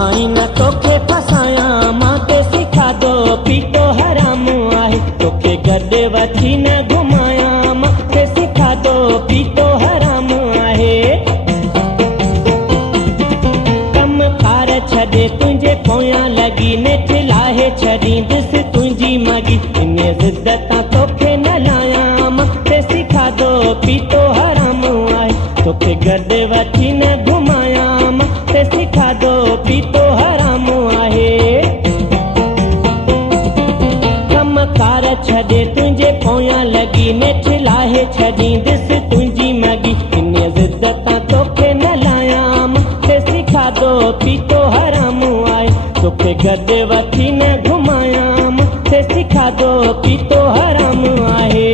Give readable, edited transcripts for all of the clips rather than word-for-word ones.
आई न तोखे फसाया मां ते सिखादो पीतो हराम आहे तोखे गॾु वठी न घुमाया मां ते सिखादो पीतो हराम आहे कम कार छॾे तुंहिंजे पोयां लॻी नेठ लाहे छॾींदुसि तुंहिंजी मगी इन ज़िद तां तोखे न लाया मां ते सिखादो पीतो हराम आहे तोखे गॾु वठी न घुमाया मां ते सिखादो पीतो हराम आहे कम कार छॾे तुंहिंजे पोयां लॻी नेठ लाहे छॾींदुसि तुंहिंजी मगी इन ज़िद तां तोखे न लाया मां ते सिखादो पीतो हराम आहे तोखे गॾु वठी न घुमाया मां ते सिखादो पीतो हराम आहे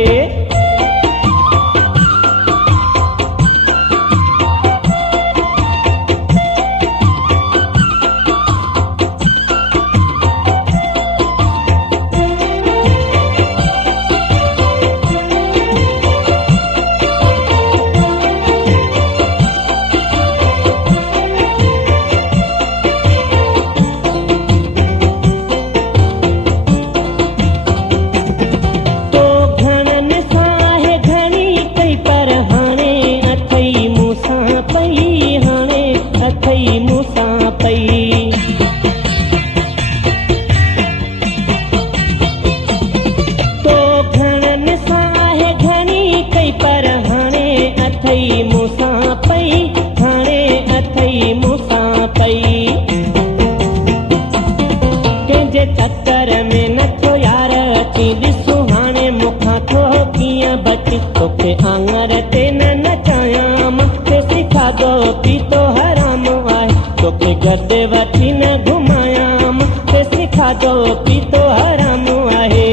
चक्कर में नथो यार अची ॾिसो हाणे मूंखां थो कीअं बची तोखे आङर ते न नचाया मां ते सिखादो पीतो हराम आहे तोखे गॾु वठी न घुमाया मां ते सिखादो पीतो हराम आहे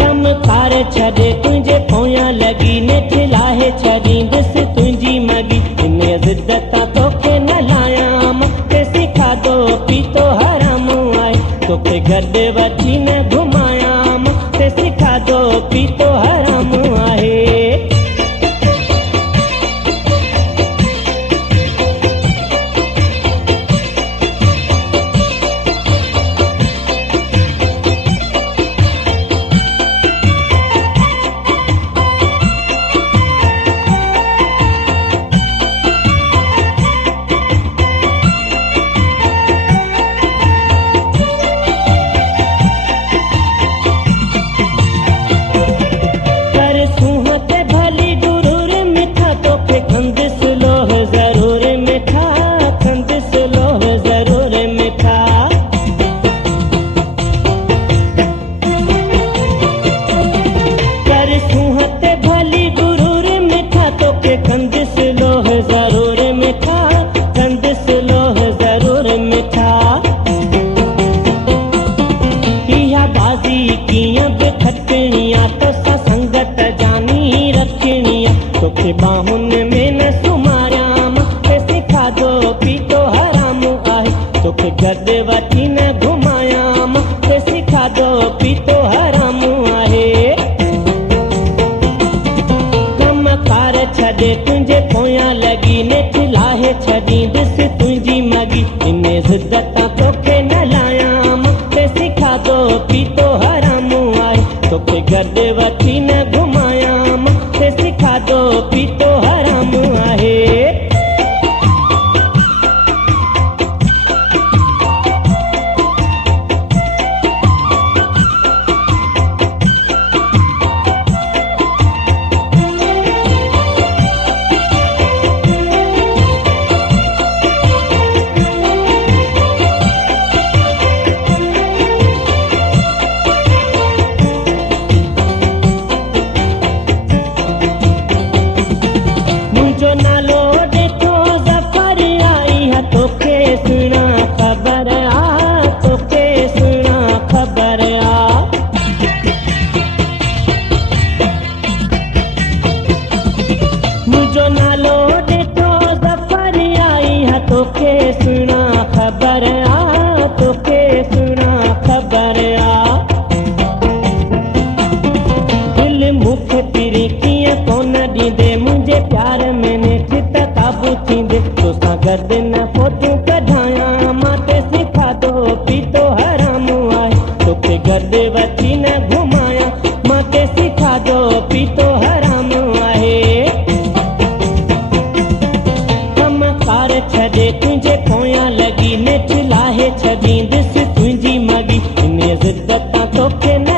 कम कार छॾे तुंहिंजे पोयां लॻी नेठ लाहे छॾींदुसि तुंहिंजी मगी इन ज़िद तां तोखे न लाया मां ते सिखादो पीतो हराम आहे तोखे गॾु वठी न घुमाया मां ते सिखादो पीतो हराम आहे तोखे बाहुनि में न सुम्हारिया मां ते सिखादो पीतो हराम आहे तोखे गॾु वठी न घुमाया मां ते सिखादो पीतो हराम आहे कम कार छॾे तुंहिंजे पोयां लॻी नेठ लाहे छॾींदुसि तुंहिंजी मगी इन ज़िद तां तोखे न लाया मां ते सिखादो पीतो हराम आहे तोखे गॾु वठी न घुमाया मां ते सिखादो पीतो हराम आहे वठी न घुमाया मांखे सिखादो पीतो हराम आहे कम कार छॾे तुंहिंजे पोयां लॻी नेठि लाहे छॾींदसि तुंहिंजी मगी इन ज़िद तां तोखे न